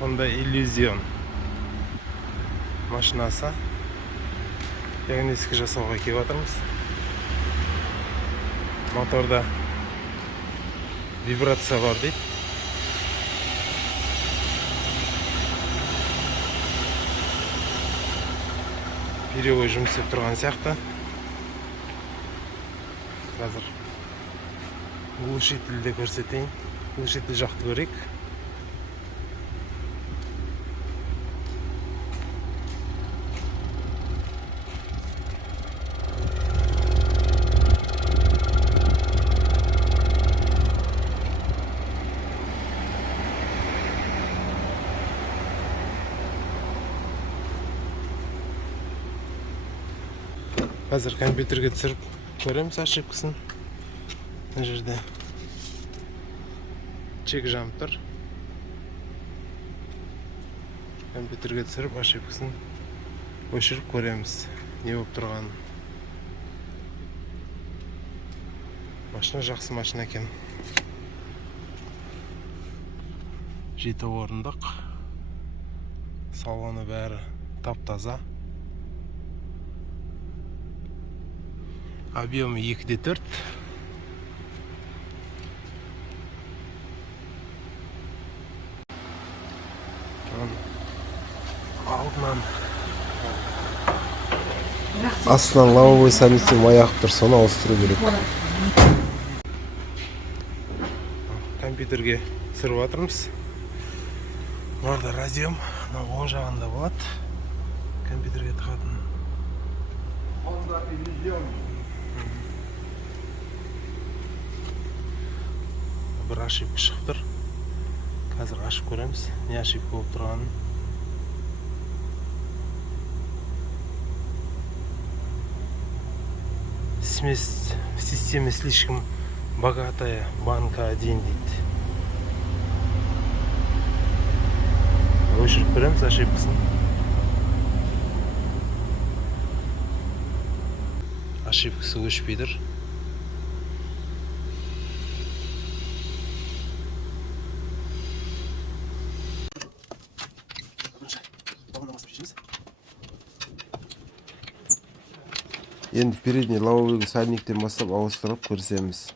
Honda Illusion машинасы. Диагностика жасауға келіп жатырмыз. Моторда вибрация бар дейді. Перевой жұмыс істеп тұрған сияқты. Қазір глушительді көрсетейін. Глушитель жақты көрейік. Қазір компьютерге түсіріп көреміз ошибкасын. Мына жерде чек жанып тұр. Компьютерге түсіріп ошибкасын өшіріп көреміз. Не болып тұрғанын. Машина жақсы машина екен. 7 орындық. Салоны бәрі тап-таза. Объемы 2/4. Алдынан астынан лобовой совместимый аяқ тұр, соны ауыстыру керек. Компьютерге түсіріп жатырмыз. Орда разъем, оң жағында болады. Компьютерге тығатын. Honda Illusion. Bir ошибка шығып тұр. Қазір ашып көреміз, не ошибка болып тұрғанын. Смесь в системе слишком богатая, банка 1 дейді. Өшіріп көреміз ошибкасын. Ошибкасы өшпейдір. Енді передний лобовой сальниктен бастап ауыстырып көрсеміз.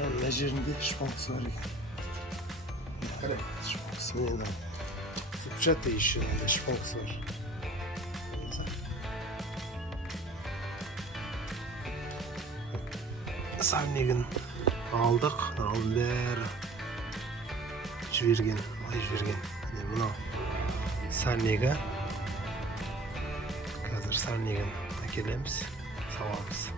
Mına жерінде шпонкасы бар екен. Қарай, шпонкасы мен зубчатый еще шпонкасы бар. Сальнигін алдық, бәрі жіберген, мынау сальнигі. Қазір сальнигін әкелеміз, саламыз.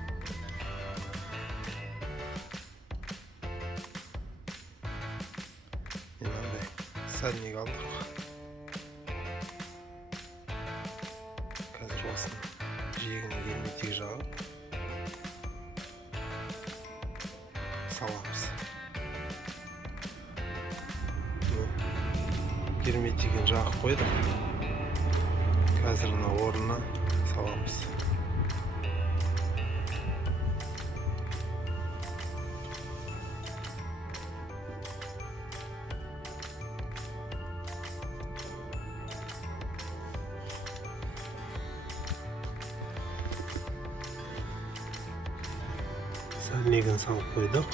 Сальник алдық. Қазір басын жиегіне герметик жағып саламыз. Герметигін жағып қойдық. Қазір орнына саламыз. Sönlegin salып koyduk.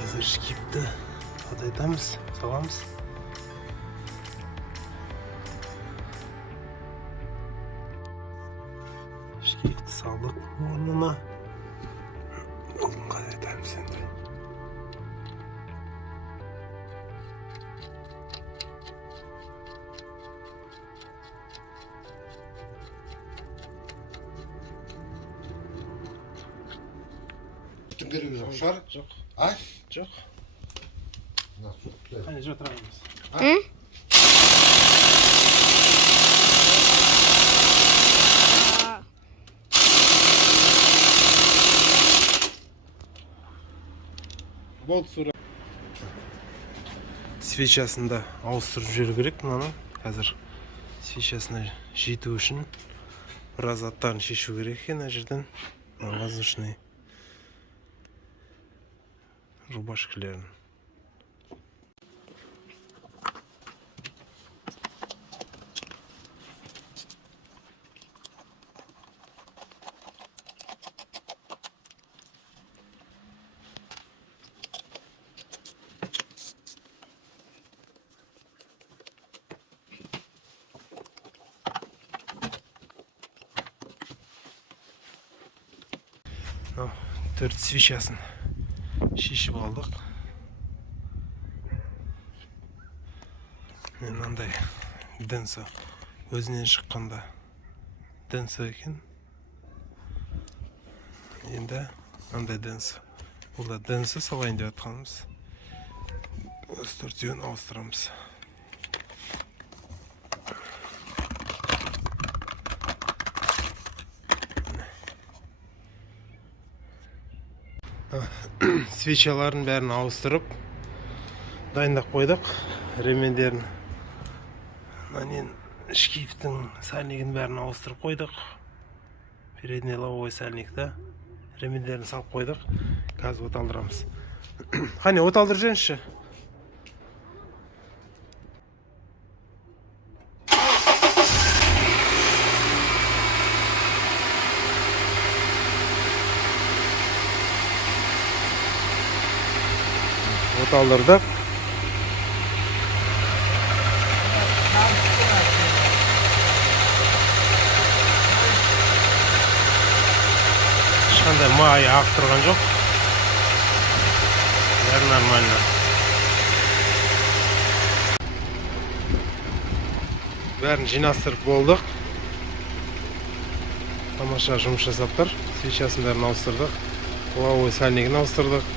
Hazır şkipti. Adaytamız, salamız. Şkipti saldık ornuna. Adaytamız şimdi. Bütün bir okşar. Yok. Ay. Yok. Nasıl çok güzel. Hani oturalımız. Hı? Bol sura. Свечасында ауыстырып жүру керек мынаны. Қазір свечасына жету үшін біраз заттарын шешу керек екен мына жерден. Воздушный рубашкаларын. Төрт свечасын шешіп алдық. Мынандай дінсі өзінен шыққанда дінсі екен. Енді мынандай дінсі. Бұл да дінсі салайын деп жатқанымыз. Осы төртеуін ауыстырамыз. Свечаларын бәрін ауыстырып дайындап қойдық. Ремендерін мынанен шкифтің сальнигін бәрін ауыстырып қойдық. Передний лобовой сальникті ремендерін салып қойдық. Қазір оталдырамыз. Қане оталдырып жүріңізші. Otaldırdık. Ешқандай май ағып тұрған жоқ. Бәрі нормально. Бәрін жинастырып болдық. Тамаша жұмыс жасап тұр. Свечасын бәрін ауыстырдық. Лобовой сальнигін ауыстырдық.